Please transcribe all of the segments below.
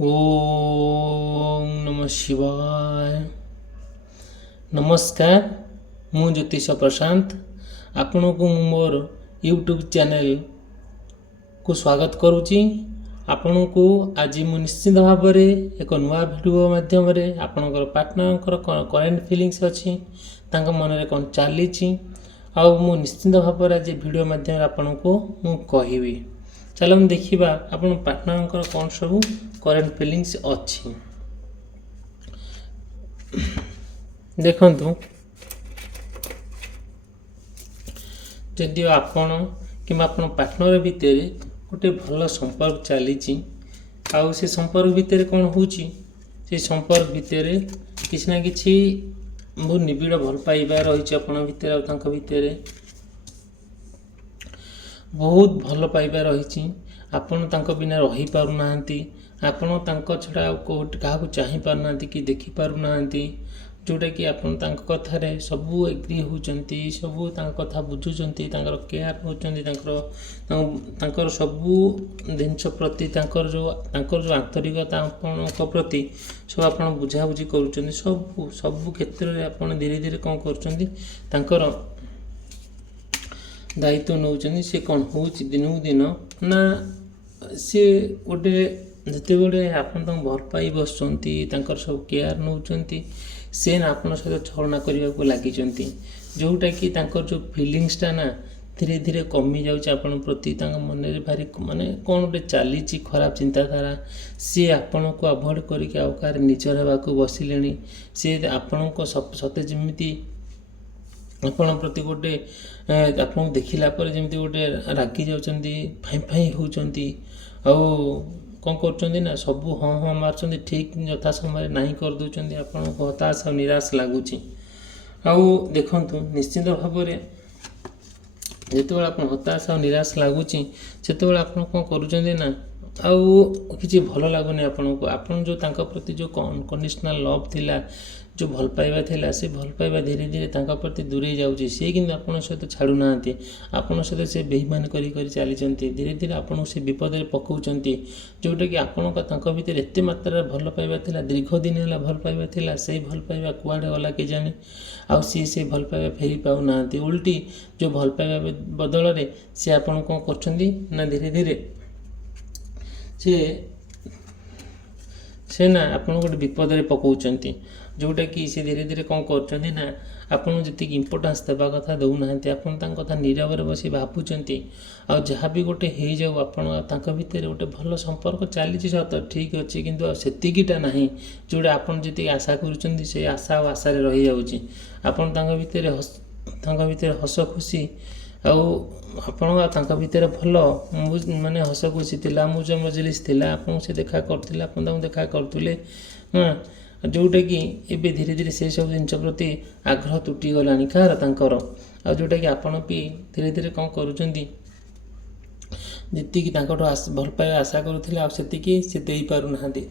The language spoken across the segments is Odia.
ओम नमः शिवाय। नमस्कार, मु ज्योतिष प्रशांत आपण को मोर यूट्यूब चैनल को स्वागत करुच्ची। आपण को आज मु निश्चित भाव में एक नुआ वीडियो माध्यम आपणकर पार्टनर करेन्ट फिलिंग्स अच्छी मन में कौन चली मु निश्चित भाव में आज वीडियो माध्यम आपण को मु कहबी। चलो हम देखा आपण पार्टनर कौन सब करेन्ट फिलिंग्स अच्छी। देखंतु जदि आपण कि आपण पार्टनर भितर गोटे भल संपर्क चली आउ से संपर्क भितर कौन होची से संपर्क भितर किसी ना किसी बहुत निबिड़ भल पाइबा रही आपण भितर आउ तांको भितर बहुत भल पाइबा रही। आपण तांको बिना रही पारु नाहंती, आपण तांको छड़ा क्या चाहि पारना कि देखि पारु नाहंती, जोटा कि आपण तांको कथारे सबू एग्री होचंती, सबू तांको कथा बुझुचंती, तांकर केयर होचंती, तांकर सबू जिनस प्रति तांकर जो आंतरिकता आपणक प्रति सब आपण बुझाबुझी करूचंती। सबू क्षेत्र में आपण धीरे धीरे कौन करूचंती तांकर दायित्व नौचंती। से कौन होची दिनू दिन ना सी गोटे जिते आपन भल पाई बसुँच तांकर सब केयर नौचंती से ना आपन सहित छलना करने को लगी, जोटा कि तांकर जो फिलिंग्सटा ना धीरे धीरे कमी जाऊँ आपण प्रति मन में भारी माने कौन गोटे चली खराब चिंताधारा सी आपण को अभॉइड करके आउ कार निजर होगा बसिले। सी आपण को सते जमी आपण प्रति गोटे आपन देखला जमी गोटे रागी जाउछंती, फाई फाई होउछंती आउ कौन कर ना सबू हाँ हाँ मार्च ठीक यथा समय नहीं कर दूसरी। आपन को हताश और निराश लगुच। आउ देखंतु निश्चित भाव में जिते आप हताश और निराश लगुच से आपन कौन करुँच ना आउ कि भल लगुनि आपन को। आपन जो तांका प्रति जो अनकंडीशनल लव थिला, जो भल पाइबा थिला, से भल पाइबा धीरे धीरे तांका प्रति दूरे जाउची। से किंतु आपन सहित छाड़ू नाहंती, आपन सहित से बेईमान करी चलीचंती। धीरे धीरे आपन से विपद में पकाउचंती, जोटा कि आपन का तांका भीतर एते मात्रा भल पाइबा थिला, दीर्घ दिन है भल पाइबा थिला, से भल पाइबा कुआडे गला के जाने आउ से भल पाइबा फेरी पाउ नाहंती। उल्टी जो भल पाइबा बदल रे से आपन को करचंती ना धीरे धीरे से ना आपन गोटे विपद में पकाउचंती, जोटा कि से धीरे धीरे कौन करचंती ना आपन जी इंपोर्टान्स देवा कथा दौना आपन कथा नीरव बस भावुंट आ जहाँ भी गोटे हो जाऊ आपन भितर गोटे भल संपर्क चली सत ठीक अच्छे किंतु सेतिकीटा नहीं जोटा आपन जी आशा करुँच से आशा और आशार रही जाऊँगी। आपन भितर हस खुशी आपन भितर भल माने हस खुशी थिला, मुज मजलिस थिला, आपन से देखा करथिला, आपन देखा करथुले हाँ, जोटा कि एबे धीरे धीरे से सब जिन प्रति आग्रह तुटी गलानी कार तांकर आ जोटा कि आपन भी धीरे धीरे कौन करुँच जी भल पाइबा आशा करुथिले आसेतिकी से दे पारु नाहंती।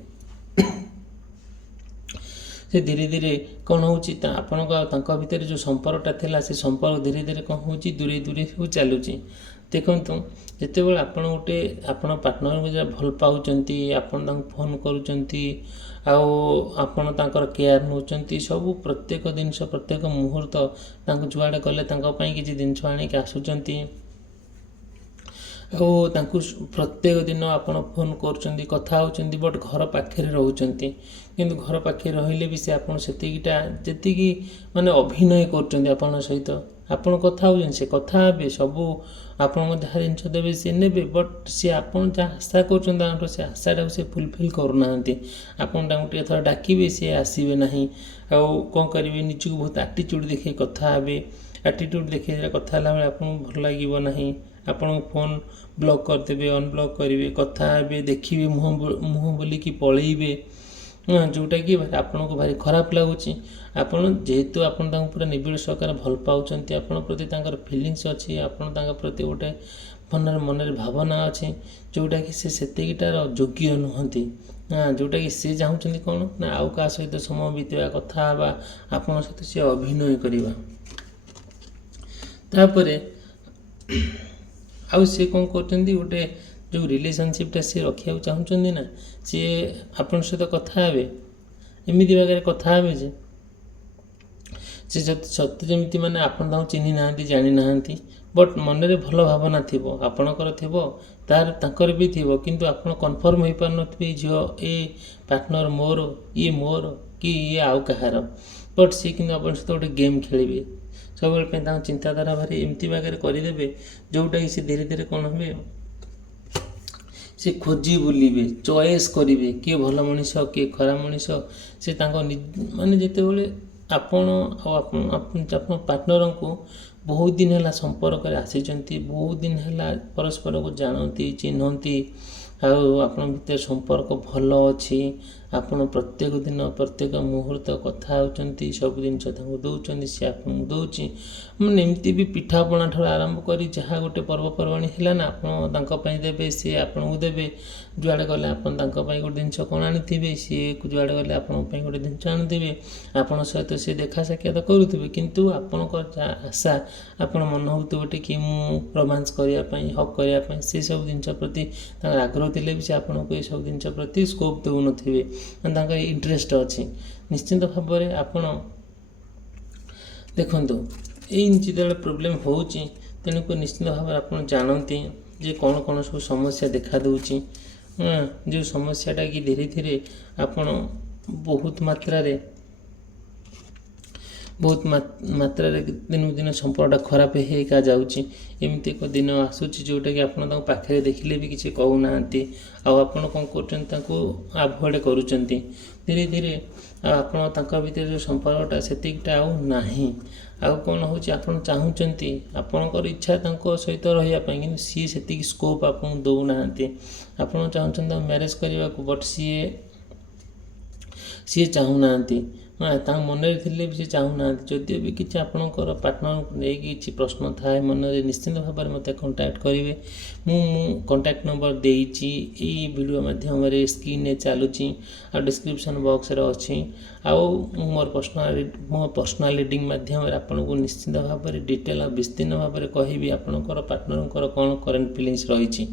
से धीरे धीरे कौन होची आपन को भितर जो संपर्कटा थिला से संपर्क धीरे धीरे कौन होची दूरे दूरे हो चलुची। देखंतु जिते बळे आपन गोटे आपन पार्टनर को भल पाउचंती, आपन तांको फोन करूचंती आउ आपन तांकर केयर नौचंती, सब प्रत्येक दिन प्रत्येक मुहूर्त तांको जुआडे गले तांको पई किछि जिंस आनिक आसुचंती तांको प्रत्येक दिन आपन फोन करचंती, कथा होचंती, बट घर पाखे रहउचंती किंतु घर पाखे रहिले भी से आपन सेतिकीटा जेतिकी माने अभिनय करचंती आपन सहित आपन कथा होचंती से कथा हेबे सबू आपन जहाँ जिनस देवे से नेबे, बट से आपन जहाँ आशा कर से आशाटा से फुलफिल करूनाहांती। आपन टे थोड़ा डाकिबे से आसबे नहीं आउ कौन करेंगे निजक बहुत आटीट्यूड देखे कथा हेबे, आटीट्यूड देखे कथा बेले आपन भल लगे नहीं, आपन फोन ब्लॉक करदेवे, अनब्लॉक करेंगे, कथा हेबे, देखिए मुँह बोलिकी पलैबे जोटा कि आपन को भारी खराब लगुच। आपन जेहेतु आपन पूरा निबिड़ सहकार भल पाउचंती, आपन प्रति तांकर फिलिंग्स अच्छी, आपन तांका प्रति गोटे मन भावना अच्छी जोटा कि से सेतिकीटार योग्य नुहंती। हाँ, जोटा कि से चाहूँगी कौन ना आउ क्या सहित समय बीतवा कथा हवा आपन सहित से अभिनय करवा तापर आउ सी कौन कर गोटे ଯେଉଁ ରିଲେସନସିପ୍ଟା ସିଏ ରଖିବାକୁ ଚାହୁଁଛନ୍ତି ନା, ସିଏ ଆପଣଙ୍କ ସହିତ କଥା ହେବେ, ଏମିତି ଭାବରେ କଥା ହେବେ ଯେ ସେ ସତ୍ୟ ଯେମିତି ମାନେ ଆପଣ ତାଙ୍କୁ ଚିହ୍ନି ନାହାନ୍ତି, ଜାଣିନାହାନ୍ତି, ବଟ୍ ମନରେ ଭଲ ଭାବନା ଥିବ, ଆପଣଙ୍କର ଥିବ, ତାଙ୍କର ବି ଥିବ, କିନ୍ତୁ ଆପଣ କନଫର୍ମ ହୋଇପାରୁନଥିବେ ଏ ଝିଅ, ଏ ପାର୍ଟନର ମୋର, ଇଏ ମୋର କି ଇଏ ଆଉ କାହାର, ବଟ୍ ସିଏ କିନ୍ତୁ ଆପଣଙ୍କ ସହିତ ଗୋଟେ ଗେମ୍ ଖେଳିବେ ସବୁବେଳେ ପାଇଁ। ତାଙ୍କ ଚିନ୍ତାଧାରା ଭାରି ଏମିତି ବାଗରେ କରିଦେବେ ଯେଉଁଟାକି ସେ ଧୀରେ ଧୀରେ କ'ଣ ହେବେ, ସେ ଖୋଜି ବୁଲିବେ, ଚଏସ୍ କରିବେ କିଏ ଭଲ ମଣିଷ କିଏ ଖରାପ ମଣିଷ। ସେ ତାଙ୍କ ମାନେ ଯେତେବେଳେ ଆପଣ ଆଉ ଆପଣ ପାର୍ଟନରଙ୍କୁ ବହୁତ ଦିନ ହେଲା ସମ୍ପର୍କରେ ଆସିଛନ୍ତି, ବହୁତ ଦିନ ହେଲା ପରସ୍ପରକୁ ଜାଣନ୍ତି, ଚିହ୍ନନ୍ତି, ଆଉ ଆପଣଙ୍କ ଭିତରେ ସମ୍ପର୍କ ଭଲ ଅଛି, ଆପଣ ପ୍ରତ୍ୟେକ ଦିନ ପ୍ରତ୍ୟେକ ମୁହୂର୍ତ୍ତ କଥା ହେଉଛନ୍ତି, ସବୁ ଜିନିଷ ତାଙ୍କୁ ଦେଉଛନ୍ତି, ସେ ଆପଣଙ୍କୁ ଦେଉଛି, ମାନେ ଏମିତି ବି ପିଠାପଣା ଠାରୁ ଆରମ୍ଭ କରି ଯାହା ଗୋଟେ ପର୍ବପର୍ବାଣି ହେଲା ନା, ଆପଣ ତାଙ୍କ ପାଇଁ ଦେବେ, ସିଏ ଆପଣଙ୍କୁ ଦେବେ, ଯୁଆଡ଼େ ଗଲେ ଆପଣ ତାଙ୍କ ପାଇଁ ଗୋଟେ ଜିନିଷ କ'ଣ ଆଣିଥିବେ, ସିଏ ଯୁଆଡ଼େ ଗଲେ ଆପଣଙ୍କ ପାଇଁ ଗୋଟେ ଜିନିଷ ଆଣିଥିବେ, ଆପଣଙ୍କ ସହିତ ସିଏ ଦେଖା ସାକ୍ଷାତ କରୁଥିବେ, କିନ୍ତୁ ଆପଣଙ୍କର ଯାହା ଆଶା, ଆପଣ ମନ ହେଉଥିବ ଟିକେ ମୁଁ ରୋମାନ୍ସ କରିବା ପାଇଁ, ହକ୍ କରିବା ପାଇଁ, ସେସବୁ ଜିନିଷ ପ୍ରତି ତାଙ୍କର ଆଗ୍ରହ ଥିଲେ ବି ସେ ଆପଣଙ୍କୁ ଏସବୁ ଜିନିଷ ପ୍ରତି ସ୍କୋପ୍ ଦେଉନଥିବେ, ମାନେ ତାଙ୍କର ଇଣ୍ଟରେଷ୍ଟ ଅଛି। ନିଶ୍ଚିନ୍ତ ଭାବରେ ଆପଣ ଦେଖନ୍ତୁ, ଏଇ ଯେତେବେଳେ ପ୍ରୋବ୍ଲେମ୍ ହେଉଛି, ତେଣୁକରି ନିଶ୍ଚିନ୍ତ ଭାବରେ ଆପଣ ଜାଣନ୍ତି ଯେ କ'ଣ କ'ଣ ସବୁ ସମସ୍ୟା ଦେଖାଦେଉଛି, ଯେଉଁ ସମସ୍ୟାଟା କି ଧୀରେ ଧୀରେ ଆପଣ ବହୁତ ମାତ୍ରାରେ ଦିନକୁ ଦିନ ସମ୍ପର୍କଟା ଖରାପ ହେଇକା ଯାଉଛି। ଏମିତି ଏକ ଦିନ ଆସୁଛି ଯେଉଁଟାକି ଆପଣ ତାଙ୍କ ପାଖରେ ଦେଖିଲେ ବି କିଛି କହୁନାହାନ୍ତି, ଆଉ ଆପଣ କ'ଣ କରୁଛନ୍ତି, ତାଙ୍କୁ ଆଭଏଡ଼୍ କରୁଛନ୍ତି। ଧୀରେ ଧୀରେ ଆପଣ ତାଙ୍କ ଭିତରେ ଯେଉଁ ସମ୍ପର୍କଟା ସେତିକିଟା ଆଉ ନାହିଁ। ଆଉ କ'ଣ ହେଉଛି, ଆପଣ ଚାହୁଁଛନ୍ତି, ଆପଣଙ୍କର ଇଚ୍ଛା ତାଙ୍କ ସହିତ ରହିବା ପାଇଁ, କିନ୍ତୁ ସିଏ ସେତିକି ସ୍କୋପ୍ ଆପଣଙ୍କୁ ଦେଉନାହାନ୍ତି। ଆପଣ ଚାହୁଁଛନ୍ତି ତାଙ୍କୁ ମ୍ୟାରେଜ୍ କରିବାକୁ, ବଟ୍ ସିଏ ଚାହୁଁନାହାନ୍ତି, ତାଙ୍କ ମନରେ ଥିଲେ ବି ସେ ଚାହୁଁନାହାନ୍ତି। ଯଦିଓ ବି କିଛି ଆପଣଙ୍କର ପାର୍ଟନରଙ୍କୁ ନେଇକି କିଛି ପ୍ରଶ୍ନ ଥାଏ ମନରେ, ନିଶ୍ଚିନ୍ତ ଭାବରେ ମୋତେ କଣ୍ଟାକ୍ଟ କରିବେ। ମୁଁ କଣ୍ଟାକ୍ଟ ନମ୍ବର ଦେଇଛି ଏଇ ଭିଡ଼ିଓ ମାଧ୍ୟମରେ, ସ୍କ୍ରିନ୍ରେ ଚାଲୁଛି, ଆଉ ଡିସ୍କ୍ରିପ୍ସନ୍ ବକ୍ସରେ ଅଛି, ଆଉ ମୋ ପର୍ସନାଲ୍ ରିଡ଼ିଂ ମାଧ୍ୟମରେ ଆପଣଙ୍କୁ ନିଶ୍ଚିନ୍ତ ଭାବରେ ଡିଟେଲ୍ ଆଉ ବିସ୍ତୀର୍ଣ୍ଣ ଭାବରେ କହିବି ଆପଣଙ୍କର ପାର୍ଟନରଙ୍କର କ'ଣ କରେଣ୍ଟ ଫିଲିଙ୍ଗସ୍ ରହିଛି।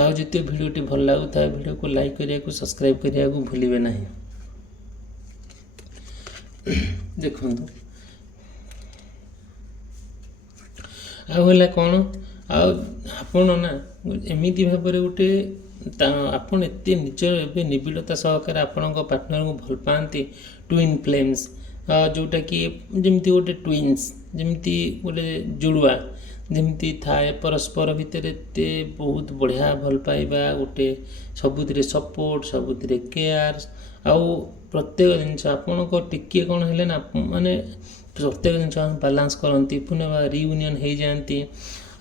ଆଉ ଯେତେ ଭିଡ଼ିଓଟି ଭଲ ଲାଗୁଥାଏ, ଭିଡ଼ିଓକୁ ଲାଇକ୍ କରିବାକୁ, ସବସ୍କ୍ରାଇବ୍ କରିବାକୁ ଭୁଲିବେ ନାହିଁ। ଦେଖନ୍ତୁ, ଆଉ ହେଲା କ'ଣ, ଆଉ ଆପଣ ନା ଏମିତି ଭାବରେ ଗୋଟେ ଆପଣ ଏତେ ନିଜର ଏବେ ନିବିଡ଼ତା ସହକାରେ ଆପଣଙ୍କ ପାର୍ଟନରଙ୍କୁ ଭଲ ପାଆନ୍ତି, ଟ୍ୱିନ୍ ଫ୍ଲେମ୍ସ, ଯେଉଁଟାକି ଯେମିତି ଗୋଟେ ଟ୍ୱିନ୍ସ, ଯେମିତି ଗୋଟେ ଜୁଡ଼ୁଆ ଯେମିତି ଥାଏ, ପରସ୍ପର ଭିତରେ ଏତେ ବହୁତ ବଢ଼ିଆ ଭଲ ପାଇବା, ଗୋଟେ ସବୁଥିରେ ସପୋର୍ଟ, ସବୁଥିରେ କେୟାର, ଆଉ ପ୍ରତ୍ୟେକ ଜିନିଷ ଆପଣଙ୍କ ଟିକିଏ କ'ଣ ହେଲେ ନା, ମାନେ ପ୍ରତ୍ୟେକ ଜିନିଷ ବାଲାନ୍ସ କରନ୍ତି, ପୁଣି ରିୟୁନିୟନ୍ ହେଇଯାଆନ୍ତି,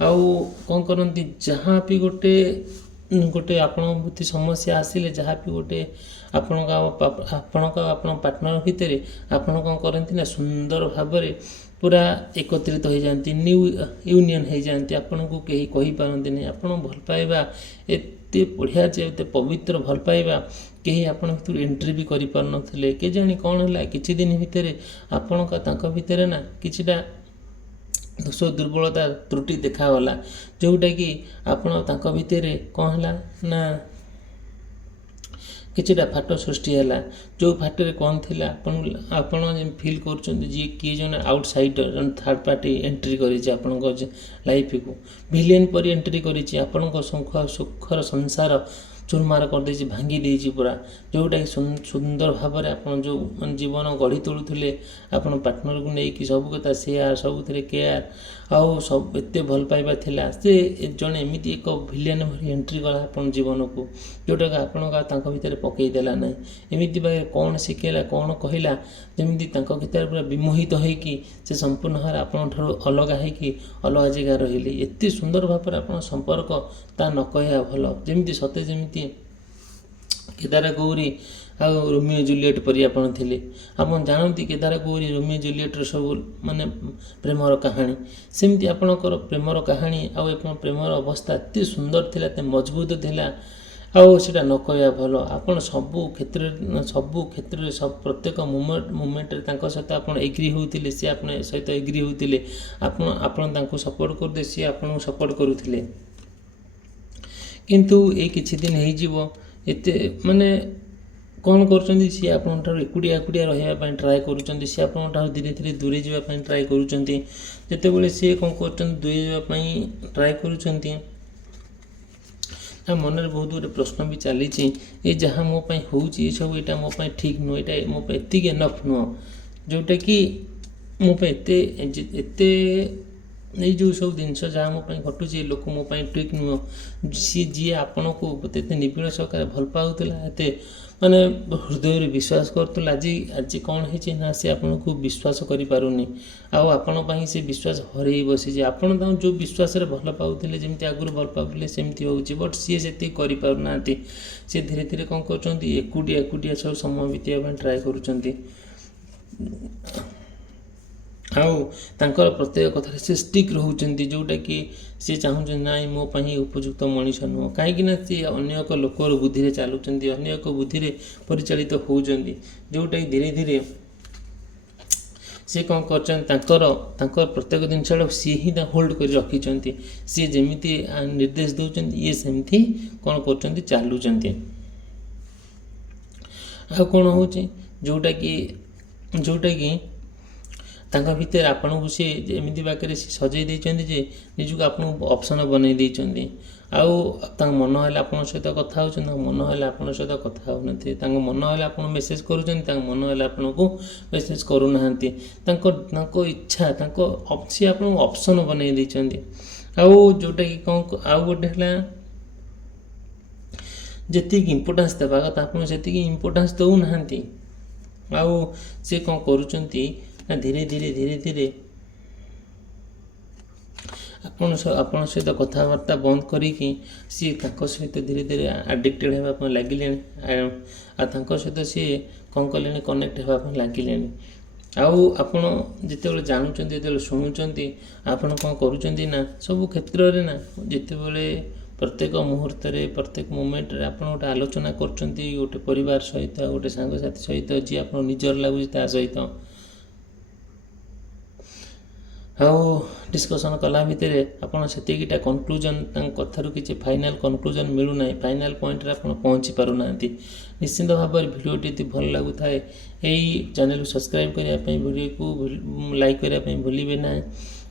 ଆଉ କ'ଣ କରନ୍ତି, ଯାହା ବି ଗୋଟେ ଆପଣଙ୍କ ପ୍ରତି ସମସ୍ୟା ଆସିଲେ, ଯାହା ବି ଗୋଟେ ଆପଣଙ୍କ ଆପଣଙ୍କ ପାର୍ଟନର ଭିତରେ ଆପଣ କ'ଣ କରନ୍ତି ନା, ସୁନ୍ଦର ଭାବରେ ପୁରା ଏକତ୍ରିତ ହୋଇଯାଆନ୍ତି, ୟୁନିୟନ୍ ହେଇଯାଆନ୍ତି, ଆପଣଙ୍କୁ କେହି କହିପାରନ୍ତିନି। ଆପଣ ଭଲ ପାଇବା ଏତେ ବଢ଼ିଆ ଯେ, ଏତେ ପବିତ୍ର ଭଲ ପାଇବା କେହି ଆପଣଙ୍କ ଭିତରୁ ଏଣ୍ଟ୍ରି ବି କରିପାରୁନଥିଲେ। କେଜାଣି କ'ଣ ହେଲା, କିଛି ଦିନ ଭିତରେ ତାଙ୍କ ଭିତରେ ନା କିଛିଟା ଦୋଷ ଦୁର୍ବଳତା ତ୍ରୁଟି ଦେଖାଗଲା, ଯେଉଁଟାକି ତାଙ୍କ ଭିତରେ କ'ଣ ହେଲା ନା, କିଛିଟା ଫାଟ ସୃଷ୍ଟି ହେଲା। ଯେଉଁ ଫାଟରେ କ'ଣ ଥିଲା, ଆପଣ ଫିଲ୍ କରୁଛନ୍ତି ଯେ କିଏ ଜଣେ ଆଉଟସାଇଡ଼ର, ଜଣେ ଥାର୍ଡ଼ ପାର୍ଟି ଏଣ୍ଟ୍ରି କରିଛି ଆପଣଙ୍କ ଲାଇଫକୁ, ଭିଲିଆନ୍ ପରି ଏଣ୍ଟ୍ରି କରିଛି, ଆପଣଙ୍କ ସୁଖର ସଂସାର ଚୁରମାର କରିଦେଇଛି, ଭାଙ୍ଗି ଦେଇଛି ପୁରା। ଯେଉଁଟାକି ସୁନ୍ଦର ଭାବରେ ଆପଣ ଯେଉଁ ଜୀବନ ଗଢ଼ି ତୋଳୁଥିଲେ, ଆପଣ ପାର୍ଟନରକୁ ନେଇକି ସବୁ କଥା ସେୟାର, ସବୁଥିରେ କେୟାର, ଆଉ ସବୁ ଏତେ ଭଲ ପାଇବା ଥିଲା, ସେ ଜଣେ ଏମିତି ଏକ ଭିଲିଆନ୍ ଭଳି ଏଣ୍ଟ୍ରି କଲା ଆପଣ ଜୀବନକୁ, ଯେଉଁଟାକି ଆପଣଙ୍କ ତାଙ୍କ ଭିତରେ ପକାଇ ଦେଲା ନାହିଁ। ଏମିତି ଭାବରେ କ'ଣ ଶିଖେଇଲା, କ'ଣ କହିଲା, ଯେମିତି ତାଙ୍କ ଭିତରେ ପୁରା ବିମୋହିତ ହୋଇକି ସେ ସମ୍ପୂର୍ଣ୍ଣ ଭାବରେ ଆପଣଙ୍କଠାରୁ ଅଲଗା ହୋଇକି ଅଲଗା ଜାଗା ରହିଲେ। ଏତେ ସୁନ୍ଦର ଭାବରେ ଆପଣ ସମ୍ପର୍କ ତା ନ କହିବା ଭଲ। ଯେମିତି ସତେ ଯେମିତି କେଦାର ଗୌରୀ ଆଉ ରୋମିଓ ଜୁଲିଏଟ୍ ପରି ଆପଣ ଥିଲେ। ଆପଣ ଜାଣନ୍ତି କେଦାର ଗୌରୀ, ରୋମିଓ ଜୁଲିଏଟ୍ର ସବୁ ମାନେ ପ୍ରେମର କାହାଣୀ, ସେମିତି ଆପଣଙ୍କର ପ୍ରେମର କାହାଣୀ ଆଉ ପ୍ରେମର ଅବସ୍ଥା ଏତେ ସୁନ୍ଦର ଥିଲା, ଏତେ ମଜବୁତ ଥିଲା, ଆଉ ସେଇଟା ନ କହିବା ଭଲ। ଆପଣ ସବୁ କ୍ଷେତ୍ରରେ ପ୍ରତ୍ୟେକ ମୁମେଣ୍ଟରେ ତାଙ୍କ ସହିତ ଆପଣ ଏଗ୍ରି ହେଉଥିଲେ, ସେ ଆପଣଙ୍କ ସହିତ ଏଗ୍ରି ହେଉଥିଲେ, ଆପଣ ତାଙ୍କୁ ସପୋର୍ଟ କରୁଥିଲେ, ସିଏ ଆପଣଙ୍କୁ ସପୋର୍ଟ କରୁଥିଲେ। କିନ୍ତୁ ଏଇ କିଛି ଦିନ ହେଇଯିବ ଏତେ ମାନେ କ'ଣ କରୁଛନ୍ତି, ସିଏ ଆପଣଙ୍କ ଠାରୁ ଏକୁଟିଆ ରହିବା ପାଇଁ ଟ୍ରାଏ କରୁଛନ୍ତି, ସିଏ ଆପଣଙ୍କ ଠାରୁ ଧୀରେ ଧୀରେ ଦୂରେଇ ଯିବା ପାଇଁ ଟ୍ରାଏ କରୁଛନ୍ତି। ଯେତେବେଳେ ସିଏ କ'ଣ କରୁଛନ୍ତି, ଦୂରେଇ ଯିବା ପାଇଁ ଟ୍ରାଏ କରୁଛନ୍ତି, ତା ମନରେ ବହୁତ ଗୋଟେ ପ୍ରଶ୍ନ ବି ଚାଲିଛି, ଏ ଯାହା ମୋ ପାଇଁ ହେଉଛି ଏସବୁ ଏଇଟା ମୋ ପାଇଁ ଠିକ୍ ନୁହଁ, ଏଇଟା ମୋ ପାଇଁ ଏତିକି ଏନଫ୍ ନୁହଁ, ଯେଉଁଟାକି ମୋ ପାଇଁ ଏତେ ଏଇ ଯେଉଁ ସବୁ ଜିନିଷ ଯାହା ମୋ ପାଇଁ ଘଟୁଛି, ଏ ଲୋକ ମୋ ପାଇଁ ଠିକ୍ ନୁହଁ। ଯିଏ ଆପଣଙ୍କୁ ଏତେ ନିବିଡ଼ ସହକାରେ ଭଲ ପାଉଥିଲା, ଏତେ ମାନେ ହୃଦୟରୁ ବିଶ୍ୱାସ କରୁଥିଲା, ଆଜି କ'ଣ ହେଇଛି ନା ସେ ଆପଣଙ୍କୁ ବିଶ୍ୱାସ କରିପାରୁନି, ଆଉ ଆପଣ ପାଇଁ ସେ ବିଶ୍ୱାସ ହରେଇ ବସିଛି। ଆପଣ ତାଙ୍କୁ ଯେଉଁ ବିଶ୍ୱାସରେ ଭଲ ପାଉଥିଲେ, ଯେମିତି ଆଗରୁ ଭଲ ପାଉଥିଲେ ସେମିତି ହେଉଛି, ବଟ୍ ସିଏ ସେତିକି କରିପାରୁନାହାନ୍ତି। ସେ ଧୀରେ ଧୀରେ କ'ଣ କରୁଛନ୍ତି, ଏକୁଟିଆ ସବୁ ସମୟ ବିତେଇବା ପାଇଁ ଟ୍ରାଏ କରୁଛନ୍ତି। ଆଉ ତାଙ୍କର ପ୍ରତ୍ୟେକ କଥାରେ ସେ ଷ୍ଟିକ୍ ରହୁଛନ୍ତି, ଯେଉଁଟାକି ସେ ଚାହୁଁଛନ୍ତି ନାଇଁ ମୋ ପାଇଁ ଉପଯୁକ୍ତ ମଣିଷ ନୁହଁ। କାହିଁକିନା ସେ ଅନ୍ୟ ଏକ ଲୋକର ବୁଦ୍ଧିରେ ଚାଲୁଛନ୍ତି, ଅନ୍ୟ ଏକ ବୁଦ୍ଧିରେ ପରିଚାଳିତ ହେଉଛନ୍ତି, ଯେଉଁଟାକି ଧୀରେ ଧୀରେ ସେ କ'ଣ କରୁଛନ୍ତି, ତାଙ୍କର ପ୍ରତ୍ୟେକ ଜିନିଷଟାକୁ ସିଏ ହିଁ ତା ହୋଲ୍ଡ କରି ରଖିଛନ୍ତି। ସିଏ ଯେମିତି ନିର୍ଦ୍ଦେଶ ଦେଉଛନ୍ତି, ଇଏ ସେମିତି କ'ଣ କରୁଛନ୍ତି, ଚାଲୁଛନ୍ତି। ଆଉ କ'ଣ ହେଉଛି, ଯେଉଁଟାକି ତାଙ୍କ ଭିତରେ ଆପଣଙ୍କୁ ସେ ଏମିତି ବାକରେ ସେ ସଜେଇ ଦେଇଛନ୍ତି ଯେ ନିଜକୁ ଆପଣଙ୍କୁ ଅପସନ୍ ବନେଇ ଦେଇଛନ୍ତି। ଆଉ ତାଙ୍କ ମନ ହେଲେ ଆପଣଙ୍କ ସହିତ କଥା ହେଉଛନ୍ତି, ତାଙ୍କ ମନ ହେଲେ ଆପଣଙ୍କ ସହିତ କଥା ହେଉନଥିବେ, ତାଙ୍କ ମନ ହେଲେ ଆପଣ ମେସେଜ୍ କରୁଛନ୍ତି, ତାଙ୍କ ମନ ହେଲେ ଆପଣଙ୍କୁ ମେସେଜ୍ କରୁନାହାନ୍ତି। ତାଙ୍କ ଇଚ୍ଛା ସିଏ ଆପଣଙ୍କୁ ଅପସନ୍ ବନେଇ ଦେଇଛନ୍ତି। ଆଉ ଯେଉଁଟାକି କ'ଣ, ଆଉ ଗୋଟେ ହେଲା ଯେତିକି ଇମ୍ପୋର୍ଟାନ୍ସ ଦେବା କଥା ଆପଣ ସେତିକି ଇମ୍ପୋର୍ଟାନ୍ସ ଦେଉନାହାନ୍ତି। ଆଉ ସେ କ'ଣ କରୁଛନ୍ତି ନା ଧୀରେ ଧୀରେ ଆପଣଙ୍କ ସହିତ କଥାବାର୍ତ୍ତା ବନ୍ଦ କରିକି ସିଏ ତାଙ୍କ ସହିତ ଧୀରେ ଧୀରେ ଆଡ଼ିକ୍ଟେଡ଼୍ ହେବା ପାଇଁ ଲାଗିଲେଣି। ଆଉ ତାଙ୍କ ସହିତ ସିଏ କ'ଣ କଲେଣି, କନେକ୍ଟ ହେବା ପାଇଁ ଲାଗିଲେଣି। ଆଉ ଆପଣ ଯେତେବେଳେ ଜାଣୁଛନ୍ତି, ଯେତେବେଳେ ଶୁଣୁଛନ୍ତି, ଆପଣ କ'ଣ କରୁଛନ୍ତି ନା ସବୁ କ୍ଷେତ୍ରରେ ନା ଯେତେବେଳେ ପ୍ରତ୍ୟେକ ମୁହୂର୍ତ୍ତରେ ପ୍ରତ୍ୟେକ ମୋମେଣ୍ଟରେ ଆପଣ ଗୋଟେ ଆଲୋଚନା କରୁଛନ୍ତି, ଗୋଟେ ପରିବାର ସହିତ, ଗୋଟେ ସାଙ୍ଗସାଥି ସହିତ, ଯିଏ ଆପଣ ନିଜର ଲାଗୁଛି ତା ସହିତ, ଆଉ ଡିସ୍କସନ୍ କଲା ଭିତରେ ଆପଣ ସେତିକିଟା କନକ୍ଲୁଜନ୍, ତାଙ୍କ କଥାରୁ କିଛି ଫାଇନାଲ୍ କନକ୍ଲୁଜନ୍ ମିଳୁନାହିଁ, ଫାଇନାଲ୍ ପଏଣ୍ଟରେ ଆପଣ ପହଞ୍ଚି ପାରୁନାହାନ୍ତି। ନିଶ୍ଚିନ୍ତ ଭାବରେ ଭିଡ଼ିଓଟି ଯଦି ଭଲ ଲାଗୁଥାଏ ଏଇ ଚ୍ୟାନେଲକୁ ସବସ୍କ୍ରାଇବ୍ କରିବା ପାଇଁ, ଭିଡ଼ିଓକୁ ଲାଇକ୍ କରିବା ପାଇଁ ଭୁଲିବେ ନାହିଁ।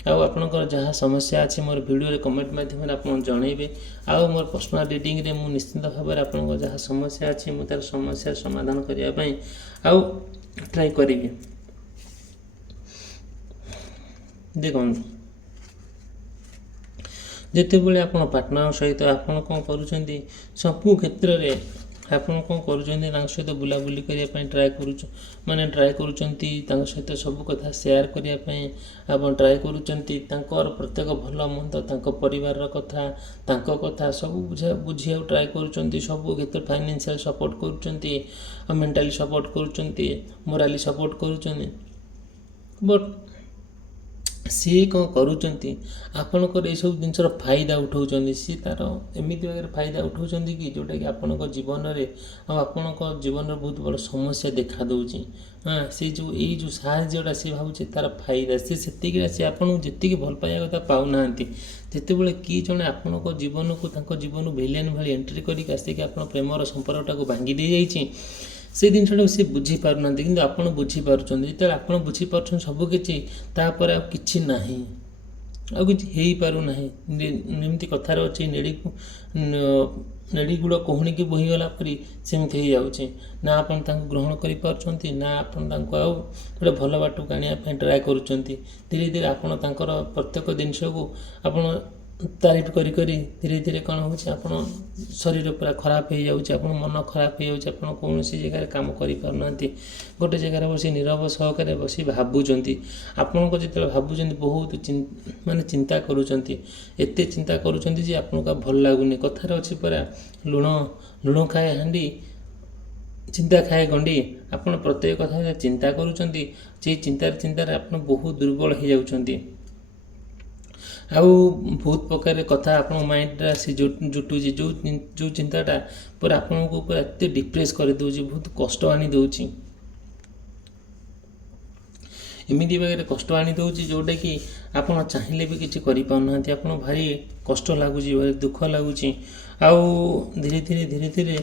ଆଉ ଆପଣଙ୍କର ଯାହା ସମସ୍ୟା ଅଛି ମୋର ଭିଡ଼ିଓରେ କମେଣ୍ଟ ମାଧ୍ୟମରେ ଆପଣ ଜଣାଇବେ। ଆଉ ମୋର ପର୍ସନାଲ୍ ରିଡ଼ିଂରେ ମୁଁ ନିଶ୍ଚିନ୍ତ ଭାବରେ ଆପଣଙ୍କର ଯାହା ସମସ୍ୟା ଅଛି ମୁଁ ତା'ର ସମସ୍ୟାର ସମାଧାନ କରିବା ପାଇଁ ଆଉ ଟ୍ରାଏ କରିବି। ଦେଖନ୍ତୁ, ଯେତେବେଳେ ଆପଣ ପାର୍ଟନର ସହିତ ଆପଣ କ'ଣ କରୁଛନ୍ତି, ସବୁ କ୍ଷେତ୍ରରେ ଆପଣ କ'ଣ କରୁଛନ୍ତି, ତାଙ୍କ ସହିତ ବୁଲାବୁଲି କରିବା ପାଇଁ ଟ୍ରାଏ କରୁଛନ୍ତି, ତାଙ୍କ ସହିତ ସବୁ କଥା ସେୟାର କରିବା ପାଇଁ ଆପଣ ଟ୍ରାଏ କରୁଛନ୍ତି। ତାଙ୍କର ପ୍ରତ୍ୟେକ ଭଲ ମନ୍ଦ, ତାଙ୍କ ପରିବାରର କଥା, ତାଙ୍କ କଥା ସବୁ ବୁଝିବାକୁ ଟ୍ରାଏ କରୁଛନ୍ତି। ସବୁ କ୍ଷେତ୍ରରେ ଫାଇନାନ୍ସିଆଲ ସପୋର୍ଟ କରୁଛନ୍ତି, ଆଉ ମେଣ୍ଟାଲି ସପୋର୍ଟ କରୁଛନ୍ତି, ମୋରାଲି ସପୋର୍ଟ କରୁଛନ୍ତି। ବଟ୍ ସିଏ କ'ଣ କରୁଛନ୍ତି, ଆପଣଙ୍କର ଏଇସବୁ ଜିନିଷର ଫାଇଦା ଉଠାଉଛନ୍ତି। ସିଏ ତା'ର ଏମିତି ଭାବରେ ଫାଇଦା ଉଠାଉଛନ୍ତି କି ଯେଉଁଟାକି ଆପଣଙ୍କ ଜୀବନରେ ଆଉ ଆପଣଙ୍କ ଜୀବନରେ ବହୁତ ବଡ଼ ସମସ୍ୟା ଦେଖା ଦେଉଛି। ଏଇ ଯେଉଁ ସାହାଯ୍ୟଟା ସିଏ ଭାବୁଛି ତା'ର ଫାଇଦା, ସେତିକିରେ ସିଏ ଆପଣଙ୍କୁ ଯେତିକି ଭଲ ପାଇବା କଥା ପାଉନାହାନ୍ତି। ଯେତେବେଳେ କିଏ ଜଣେ ଆପଣଙ୍କ ଜୀବନକୁ, ତାଙ୍କ ଜୀବନକୁ ଭିଲିଆନ୍ ଭଳି ଏଣ୍ଟ୍ରି କରିକି ଆସିକି ଆପଣ ପ୍ରେମର ସମ୍ପର୍କଟାକୁ ଭାଙ୍ଗି ଦେଇଯାଇଛି, ସେ ଜିନିଷଟାକୁ ସେ ବୁଝିପାରୁନାହାନ୍ତି, କିନ୍ତୁ ଆପଣ ବୁଝିପାରୁଛନ୍ତି। ଯେତେବେଳେ ଆପଣ ବୁଝିପାରୁଛନ୍ତି ସବୁକିଛି, ତାପରେ ଆଉ କିଛି ନାହିଁ, ଆଉ କିଛି ହେଇପାରୁନାହିଁ। ଯେମିତି କଥାରେ ଅଛି, ନେଡ଼ି ଗୁଡ଼ କହୁଣିକି ବୋହିଗଲା ପରି ସେମିତି ହେଇଯାଉଛି। ନା ଆପଣ ତାଙ୍କୁ ଗ୍ରହଣ କରିପାରୁଛନ୍ତି, ନା ଆପଣ ତାଙ୍କୁ ଆଉ ଗୋଟେ ଭଲ ବାଟକୁ ଆଣିବା ପାଇଁ ଟ୍ରାଏ କରୁଛନ୍ତି। ଧୀରେ ଧୀରେ ଆପଣ ତାଙ୍କର ପ୍ରତ୍ୟେକ ଜିନିଷକୁ ଆପଣ ତାରିଫ କରି ଧୀରେ ଧୀରେ କ'ଣ ହେଉଛି, ଆପଣ ଶରୀର ପୁରା ଖରାପ ହେଇଯାଉଛି, ଆପଣ ମନ ଖରାପ ହେଇଯାଉଛି, ଆପଣ କୌଣସି ଜାଗାରେ କାମ କରିପାରୁନାହାନ୍ତି। ଗୋଟେ ଜାଗାରେ ବସି ନୀରବ ସହକାରେ ବସି ଭାବୁଛନ୍ତି। ଆପଣଙ୍କ ଯେତେବେଳେ ଭାବୁଛନ୍ତି ବହୁତ ଚିନ୍ତା କରୁଛନ୍ତି, ଏତେ ଚିନ୍ତା କରୁଛନ୍ତି ଯେ ଆପଣଙ୍କୁ ଆଉ ଭଲ ଲାଗୁନି। କଥାରେ ଅଛି ପରା, ଲୁଣ ଖାଏ ହାଣ୍ଡି, ଚିନ୍ତା ଖାଏ ଗଣ୍ଡି। ଆପଣ ପ୍ରତ୍ୟେକ କଥା ଚିନ୍ତା କରୁଛନ୍ତି, ସେଇ ଚିନ୍ତାରେ ଆପଣ ବହୁତ ଦୁର୍ବଳ ହେଇଯାଉଛନ୍ତି। ଆଉ ବହୁତ ପ୍ରକାର କଥା ଆପଣଙ୍କ ମାଇଣ୍ଡରେ ଆସି ଜୁଟୁଛି, ଯେଉଁ ଚିନ୍ତାଟା ପୁରା ଆପଣଙ୍କୁ ପୁରା ଏତେ ଡିପ୍ରେସ୍ କରିଦେଉଛି, ବହୁତ କଷ୍ଟ ଆଣିଦେଉଛି। ଏମିତି ଭାବରେ କଷ୍ଟ ଆଣିଦେଉଛି ଯେଉଁଟାକି ଆପଣ ଚାହିଁଲେ ବି କିଛି କରିପାରୁନାହାନ୍ତି। ଆପଣ ଭାରି କଷ୍ଟ ଲାଗୁଛି, ଭାରି ଦୁଃଖ ଲାଗୁଛି। ଆଉ ଧୀରେ ଧୀରେ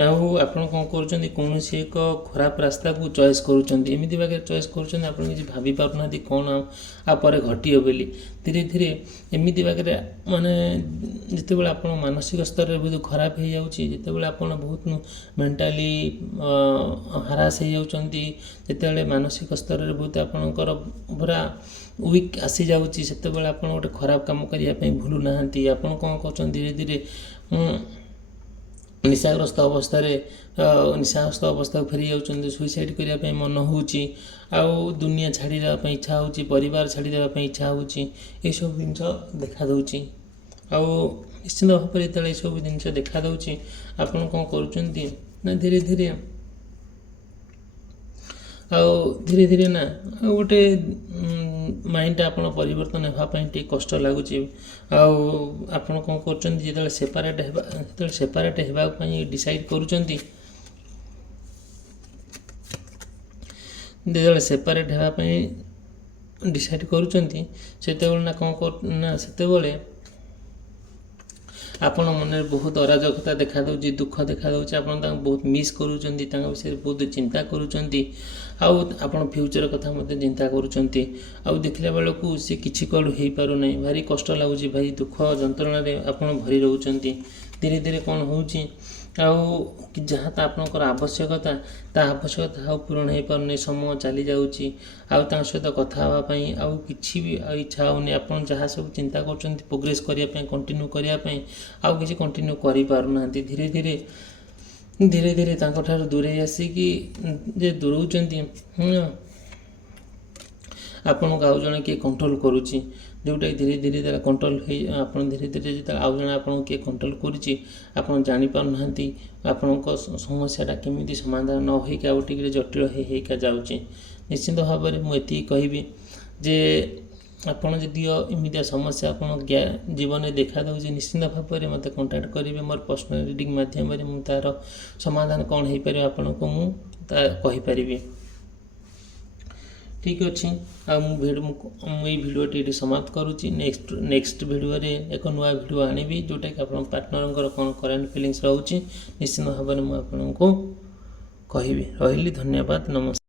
ଆଉ ଆପଣ କ'ଣ କରୁଛନ୍ତି, କୌଣସି ଏକ ଖରାପ ରାସ୍ତାକୁ ଚଏସ୍ କରୁଛନ୍ତି। ଏମିତି ବାଗରେ ଚଏସ୍ କରୁଛନ୍ତି ଆପଣ କିଛି ଭାବି ପାରୁନାହାନ୍ତି କ'ଣ ଆ ପରେ ଘଟିବ ବୋଲି। ଧୀରେ ଏମିତି ବାଗରେ ମାନେ ଯେତେବେଳେ ଆପଣ ମାନସିକ ସ୍ତରରେ ବହୁତ ଖରାପ ହେଇଯାଉଛି, ଯେତେବେଳେ ଆପଣ ବହୁତ ମେଣ୍ଟାଲି ହରାସ ହେଇଯାଉଛନ୍ତି, ଯେତେବେଳେ ମାନସିକ ସ୍ତରରେ ବହୁତ ଆପଣଙ୍କର ପୁରା ୱିକ୍ ଆସିଯାଉଛି, ସେତେବେଳେ ଆପଣ ଗୋଟେ ଖରାପ କାମ କରିବା ପାଇଁ ଭୁଲୁନାହାନ୍ତି। ଆପଣ କ'ଣ କରୁଛନ୍ତି, ଧୀରେ ନିଶାଗ୍ରସ୍ତ ଅବସ୍ଥାକୁ ଫେରି ଯାଉଛନ୍ତି। ସୁଇସାଇଡ଼୍ କରିବା ପାଇଁ ମନ ହେଉଛି, ଆଉ ଦୁନିଆ ଛାଡ଼ିଦେବା ପାଇଁ ଇଚ୍ଛା ହେଉଛି, ପରିବାର ଛାଡ଼ିଦେବା ପାଇଁ ଇଚ୍ଛା ହେଉଛି। ଏସବୁ ଜିନିଷ ଦେଖାଦେଉଛି। ଆଉ ନିଶ୍ଚିନ୍ତ ଭାବରେ ଯେତେବେଳେ ଏସବୁ ଜିନିଷ ଦେଖାଦେଉଛି, ଆପଣ କ'ଣ କରୁଛନ୍ତି ନା ଧୀରେ ନା ଗୋଟେ ମାଇଣ୍ଡଟା ଆପଣ ପରିବର୍ତ୍ତନ ହେବା ପାଇଁ ଟିକେ କଷ୍ଟ ଲାଗୁଛି। ଆଉ ଆପଣ କ'ଣ କରୁଛନ୍ତି, ଯେତେବେଳେ ସେପାରେଟ୍ ହେବା ପାଇଁ ଡିସାଇଡ଼୍ କରୁଛନ୍ତି, ସେତେବେଳେ ସେତେବେଳେ ଆପଣ ମନରେ ବହୁତ ଅରାଜକତା ଦେଖାଦେଉଛି, ଦୁଃଖ ଦେଖାଦେଉଛି। ଆପଣ ତାଙ୍କୁ ବହୁତ ମିସ୍ କରୁଛନ୍ତି, ତାଙ୍କ ବିଷୟରେ ବହୁତ ଚିନ୍ତା କରୁଛନ୍ତି। ଆଉ ଆପଣ ଫ୍ୟୁଚର୍ କଥା ମଧ୍ୟ ଚିନ୍ତା କରୁଛନ୍ତି। ଆଉ ଦେଖିଲା ବେଳକୁ ସେ କିଛି କୁଆଡ଼ୁ ହେଇପାରୁନାହିଁ। ଭାରି କଷ୍ଟ ଲାଗୁଛି, ଭାରି ଦୁଃଖ ଯନ୍ତ୍ରଣାରେ ଆପଣ ଭରି ରହୁଛନ୍ତି। ଧୀରେ କ'ଣ ହେଉଛି, ଆଉ ଯାହା ତ ଆପଣଙ୍କର ଆବଶ୍ୟକତା, ତା ଆବଶ୍ୟକତା ଆଉ ପୂରଣ ହେଇପାରୁନି। ସମୟ ଚାଲିଯାଉଛି, ଆଉ ତାଙ୍କ ସହିତ କଥା ହେବା ପାଇଁ ଆଉ କିଛି ବି ଇଚ୍ଛା ହେଉନି। ଆପଣ ଯାହା ସବୁ ଚିନ୍ତା କରୁଛନ୍ତି ପ୍ରୋଗ୍ରେସ୍ କରିବା ପାଇଁ, କଣ୍ଟିନ୍ୟୁ କରିବା ପାଇଁ, ଆଉ କିଛି କଣ୍ଟିନ୍ୟୁ କରିପାରୁନାହାନ୍ତି। ଧୀରେ ତାଙ୍କଠାରୁ ଦୂରେଇ ଆସିକି ଦୂରଉଛନ୍ତି, ଆପଣଙ୍କୁ ଆଉ ଜଣେ କିଏ କଣ୍ଟ୍ରୋଲ୍ କରୁଛି, ଯେଉଁଟାକି ଧୀରେ ତାର କଣ୍ଟ୍ରୋଲ୍ ଆପଣ ଧୀରେ ଯେତେବେଳେ ଆଉ ଜଣେ ଆପଣଙ୍କୁ କିଏ କଣ୍ଟ୍ରୋଲ୍ କରୁଛି, ଆପଣ ଜାଣିପାରୁନାହାନ୍ତି। ଆପଣଙ୍କ ସମସ୍ୟାଟା କେମିତି ସମାଧାନ ନ ହୋଇକି ଆଉ ଟିକେ ଜଟିଳ ହେଇକା ଯାଉଛି। ନିଶ୍ଚିନ୍ତ ଭାବରେ ମୁଁ ଏତିକି କହିବି ଯେ ଆପଣ ଯଦି ଏମିତିଆ ସମସ୍ୟା ଆପଣ ଜୀବନରେ ଦେଖାଦେଉଛି, ନିଶ୍ଚିନ୍ତ ଭାବରେ ମୋତେ କଣ୍ଟାକ୍ଟ କରିବେ। ମୋର ପର୍ସନାଲ୍ ରିଡ଼ିଂ ମାଧ୍ୟମରେ ମୁଁ ତା'ର ସମାଧାନ କ'ଣ ହେଇପାରିବ ଆପଣଙ୍କୁ ମୁଁ ତା କହିପାରିବି। ଠିକ୍ ଅଛି। ଆଉ ମୁଁ ଏଇ ଭିଡ଼ିଓଟି ଏଠି ସମାପ୍ତ କରୁଛି। ନେକ୍ସଟ ଭିଡ଼ିଓରେ ଏକ ନୂଆ ଭିଡ଼ିଓ ଆଣିବି, ଯେଉଁଟାକି ଆପଣଙ୍କ ପାର୍ଟନରଙ୍କର କ'ଣ କରେଣ୍ଟ ଫିଲିଙ୍ଗସ୍ ରହୁଛି, ନିଶ୍ଚିନ୍ତ ଭାବରେ ମୁଁ ଆପଣଙ୍କୁ କହିବି। ରହିଲି, ଧନ୍ୟବାଦ, ନମସ୍କାର।